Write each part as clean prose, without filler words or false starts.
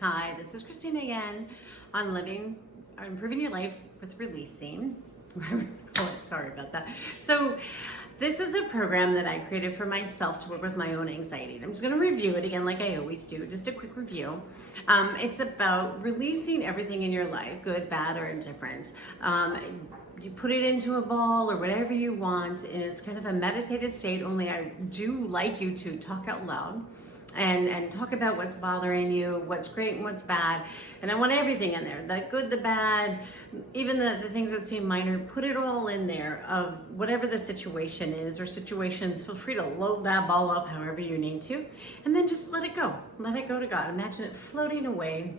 Hi, this is Christina again on Improving Your Life with Releasing. Sorry about that. So this is a program that I created for myself to work with my own anxiety. I'm just going to review it again like I always do, just a quick review. It's about releasing everything in your life, good, bad, or indifferent. You put it into a ball or whatever you want, and it's kind of a meditative state, only I do like you to talk out loud. And talk about what's bothering you, what's great and what's bad. And I want everything in there, the good, the bad, even the things that seem minor, put it all in there of whatever the situation is or situations. Feel free to load that ball up however you need to, and then just let it go. Let it go to God. Imagine it floating away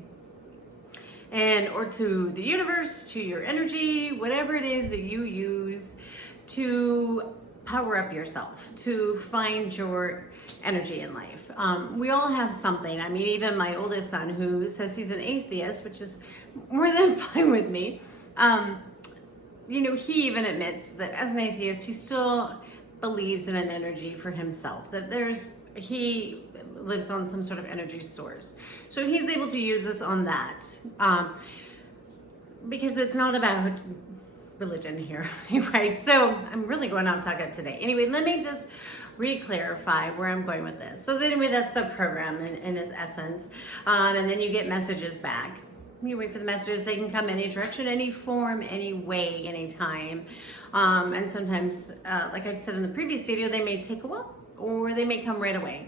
or to the universe, to your energy, whatever it is that you use to power up yourself, to find your energy in life. We all have something. I mean, even my oldest son, who says he's an atheist, which is more than fine with me, he even admits that as an atheist, he still believes in an energy for himself, that he lives on some sort of energy source. So he's able to use this on that, because it's not about religion here. Anyway, so I'm really going off topic today. Anyway, let me just re-clarify where I'm going with this. So anyway, that's the program in its essence. And then you get messages back. You wait for the messages. They can come any direction, any form, any way, any time. And sometimes, like I said in the previous video, they may take a while or they may come right away.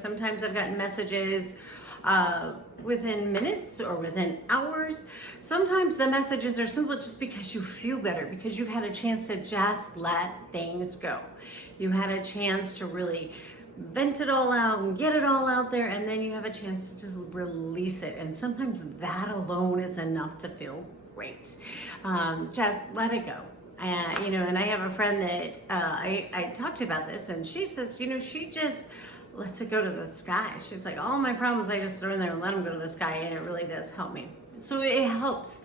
Sometimes I've gotten messages within minutes or within hours. Sometimes the messages are simple just because you feel better, because you've had a chance to just let things go. You had a chance to really vent it all out and get it all out there, and then you have a chance to just release it. And sometimes that alone is enough to feel great. Just let it go. And I have a friend that I talked to about this, and she says, she just lets it go to the sky. She's like, all my problems, I just throw in there and let them go to the sky, and it really does help me. So it helps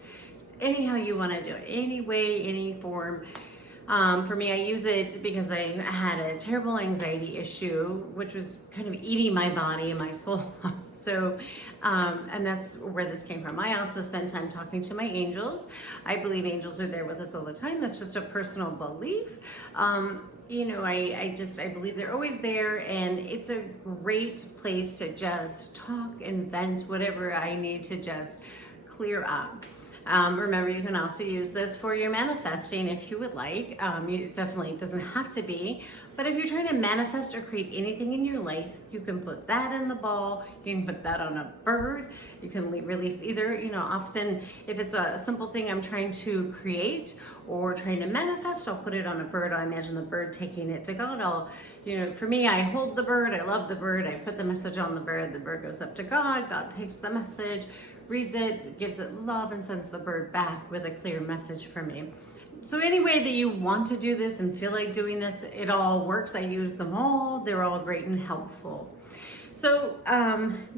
anyhow you want to do it, any way, any form. For me, I use it because I had a terrible anxiety issue, which was kind of eating my body and my soul. So, and that's where this came from. I also spend time talking to my angels. I believe angels are there with us all the time. That's just a personal belief. I believe they're always there, and it's a great place to just talk and vent whatever I need to just clear up. Remember, you can also use this for your manifesting if you would like. It definitely doesn't have to be, but if you're trying to manifest or create anything in your life, you can put that in the ball. You can put that on a bird. You can release either, often if it's a simple thing I'm trying to create or trying to manifest, I'll put it on a bird. I imagine the bird taking it to God. For me, I hold the bird. I love the bird. I put the message on the bird goes up to God. God takes the message, reads it, gives it love, and sends the bird back with a clear message for me. So any way that you want to do this and feel like doing this, it all works. I use them all. They're all great and helpful. So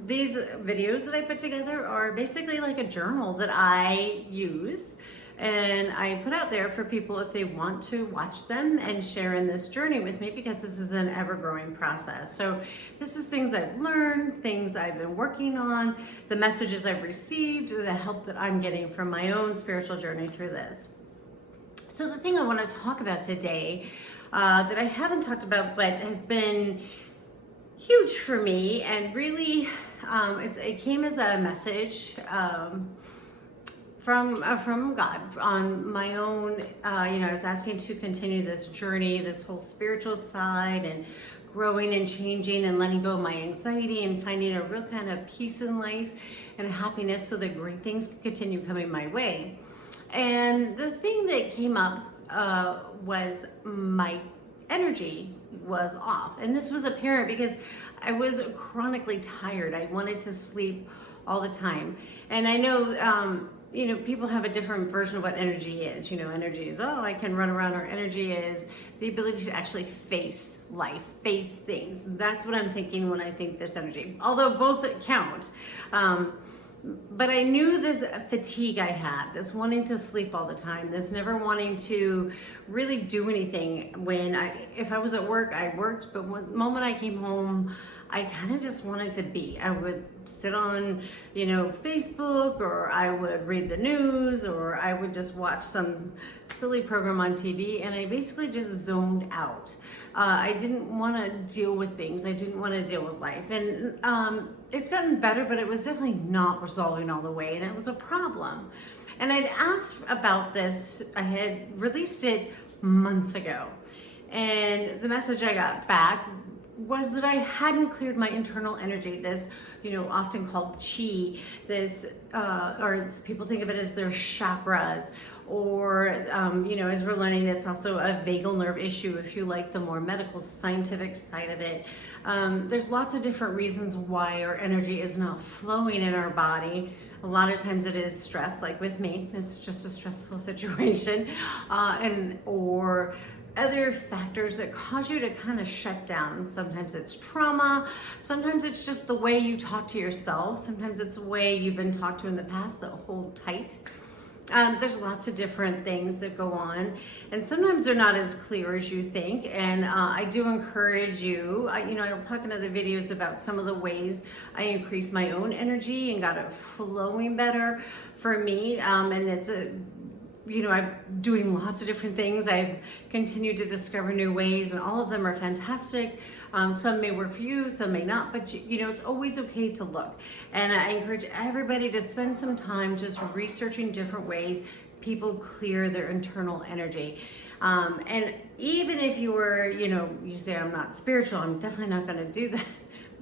these videos that I put together are basically like a journal that I use, and I put out there for people if they want to watch them and share in this journey with me, because this is an ever-growing process. So this is things I've learned, things I've been working on, the messages I've received, the help that I'm getting from my own spiritual journey through this. So the thing I want to talk about today that I haven't talked about but has been huge for me, and really it came as a message from God on my own. I was asking to continue this journey, this whole spiritual side, and growing and changing and letting go of my anxiety and finding a real kind of peace in life and happiness so that great things can continue coming my way. And the thing that came up was my energy was off. And this was apparent because I was chronically tired. I wanted to sleep all the time. And I know, people have a different version of what energy is. Energy is, I can run around, or energy is the ability to actually face life, face things. That's what I'm thinking when I think this energy, although both count. But I knew this fatigue I had, this wanting to sleep all the time, this never wanting to really do anything. If I was at work, I worked, but the moment I came home, I kind of just wanted to be. I would sit on, Facebook, or I would read the news, or I would just watch some silly program on TV, and I basically just zoned out. I didn't want to deal with things. I didn't want to deal with life. And it's gotten better, but it was definitely not resolving all the way, and it was a problem. And I'd asked about this. I had released it months ago, and the message I got back was that I hadn't cleared my internal energy, this, often called chi, this, or people think of it as their chakras, or, as we're learning, it's also a vagal nerve issue, if you like the more medical scientific side of it. There's lots of different reasons why our energy is not flowing in our body. A lot of times it is stress, like with me, it's just a stressful situation, or other factors that cause you to kind of shut down. Sometimes it's trauma, sometimes it's just the way you talk to yourself, sometimes it's the way you've been talked to in the past that hold tight. There's lots of different things that go on, and sometimes they're not as clear as you think. And I do encourage you, I'll talk in other videos about some of the ways I increased my own energy and got it flowing better for me. And it's I'm doing lots of different things. I've continued to discover new ways, and all of them are fantastic. Some may work for you, some may not, but it's always okay to look. And I encourage everybody to spend some time just researching different ways people clear their internal energy. And even if you were, you say, I'm not spiritual, I'm definitely not going to do that.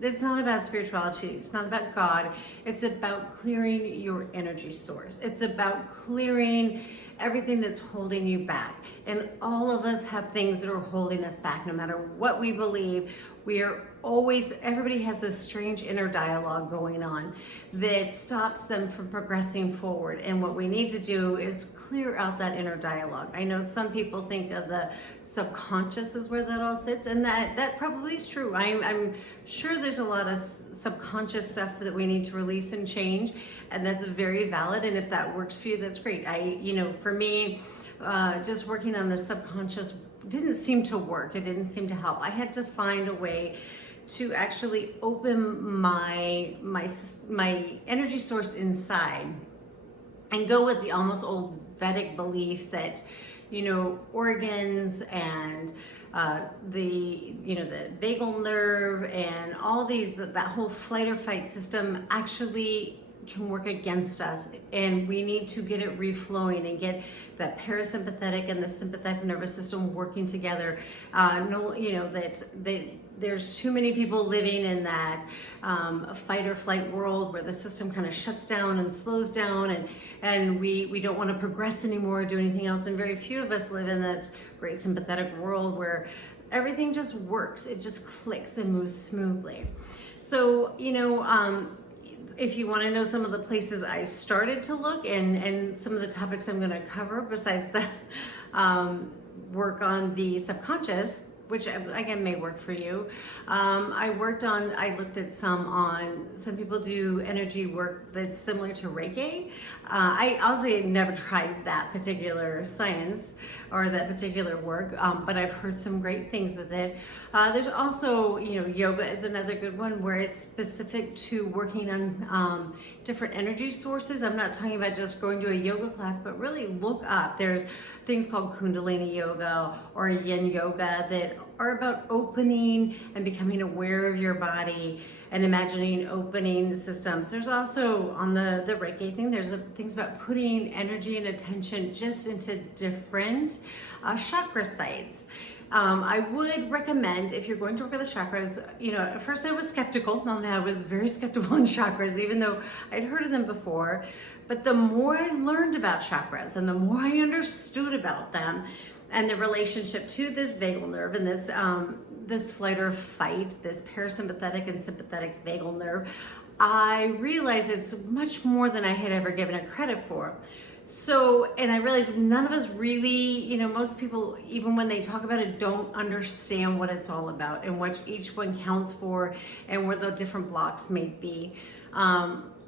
It's not about spirituality. It's not about God. It's about clearing your energy source. It's about clearing everything that's holding you back. And all of us have things that are holding us back, no matter what we believe. Everybody has this strange inner dialogue going on that stops them from progressing forward. And what we need to do is clear out that inner dialogue. I know some people think of the subconscious as where that all sits, and that probably is true. I'm sure there's a lot of subconscious stuff that we need to release and change, and that's very valid. And if that works for you, that's great. For me, just working on the subconscious didn't seem to work. It didn't seem to help. I had to find a way to actually open my energy source inside and go with the almost old Vedic belief that organs and the vagal nerve and all that whole flight or fight system actually can work against us, and we need to get it reflowing and get that parasympathetic and the sympathetic nervous system working together. There's too many people living in that fight or flight world where the system kind of shuts down and slows down, and we don't want to progress anymore or do anything else. And very few of us live in this great sympathetic world where everything just works. It just clicks and moves smoothly. So, if you want to know some of the places I started to look and some of the topics I'm going to cover besides the work on the subconscious, which again may work for you. I looked at some people do energy work that's similar to Reiki. I honestly never tried that particular science or that particular work, but I've heard some great things with it. There's also, yoga is another good one where it's specific to working on different energy sources. I'm not talking about just going to a yoga class, but really look up. There's things called Kundalini yoga or yin yoga that are about opening and becoming aware of your body and imagining opening systems. There's also on the Reiki thing, there's things about putting energy and attention just into different chakra sites. I would recommend, if you're going to work with the chakras, at first I was skeptical. I was very skeptical on chakras, even though I'd heard of them before. But the more I learned about chakras and the more I understood about them and the relationship to this vagal nerve and this flight or fight, this parasympathetic and sympathetic vagal nerve, I realized it's much more than I had ever given it credit for. So, and I realized none of us really, most people, even when they talk about it, don't understand what it's all about and what each one counts for and where the different blocks may be.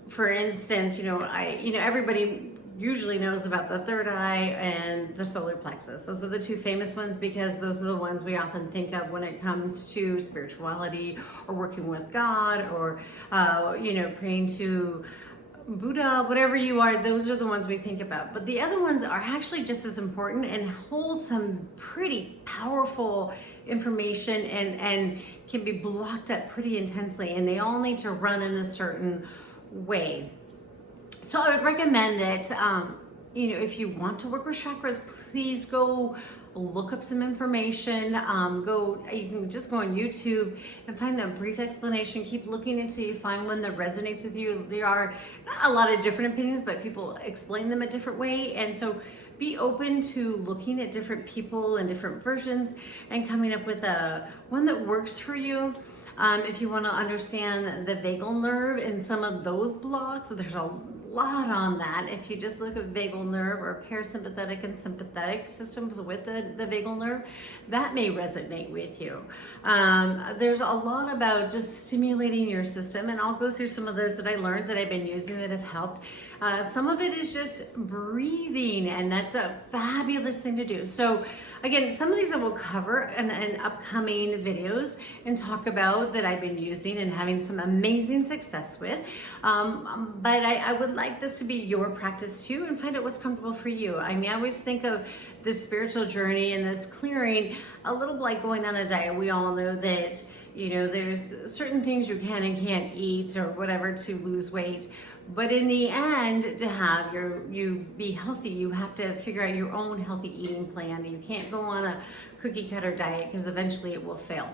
for instance, everybody usually knows about the third eye and the solar plexus. Those are the two famous ones because those are the ones we often think of when it comes to spirituality or working with God or, praying to Buddha, whatever you are, those are the ones we think about. But the other ones are actually just as important and hold some pretty powerful information and can be blocked up pretty intensely, and they all need to run in a certain way. So I would recommend that, if you want to work with chakras, please go look up some information. You can just go on YouTube and find a brief explanation. Keep looking until you find one that resonates with you. There are not a lot of different opinions, but people explain them a different way. And so be open to looking at different people and different versions and coming up with one that works for you. If you want to understand the vagal nerve and some of those blocks, there's a lot on that. If you just look at vagal nerve or parasympathetic and sympathetic systems with the vagal nerve, that may resonate with you. There's a lot about just stimulating your system, and I'll go through some of those that I learned that I've been using that have helped. Some of it is just breathing, and that's a fabulous thing to do. So again, some of these I will cover in upcoming videos and talk about that I've been using and having some amazing success with. But I would like this to be your practice too, and find out what's comfortable for you. I mean, I always think of this spiritual journey and this clearing a little like going on a diet. We all know that, there's certain things you can and can't eat or whatever to lose weight. But in the end, to have you be healthy, you have to figure out your own healthy eating plan. You can't go on a cookie cutter diet because eventually it will fail.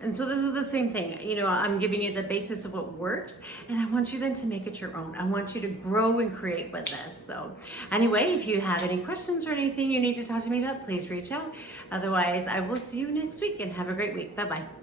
And so this is the same thing. I'm giving you the basis of what works, and I want you then to make it your own. I want you to grow and create with this. So anyway, if you have any questions or anything you need to talk to me about, please reach out. Otherwise, I will see you next week, and have a great week. Bye-bye.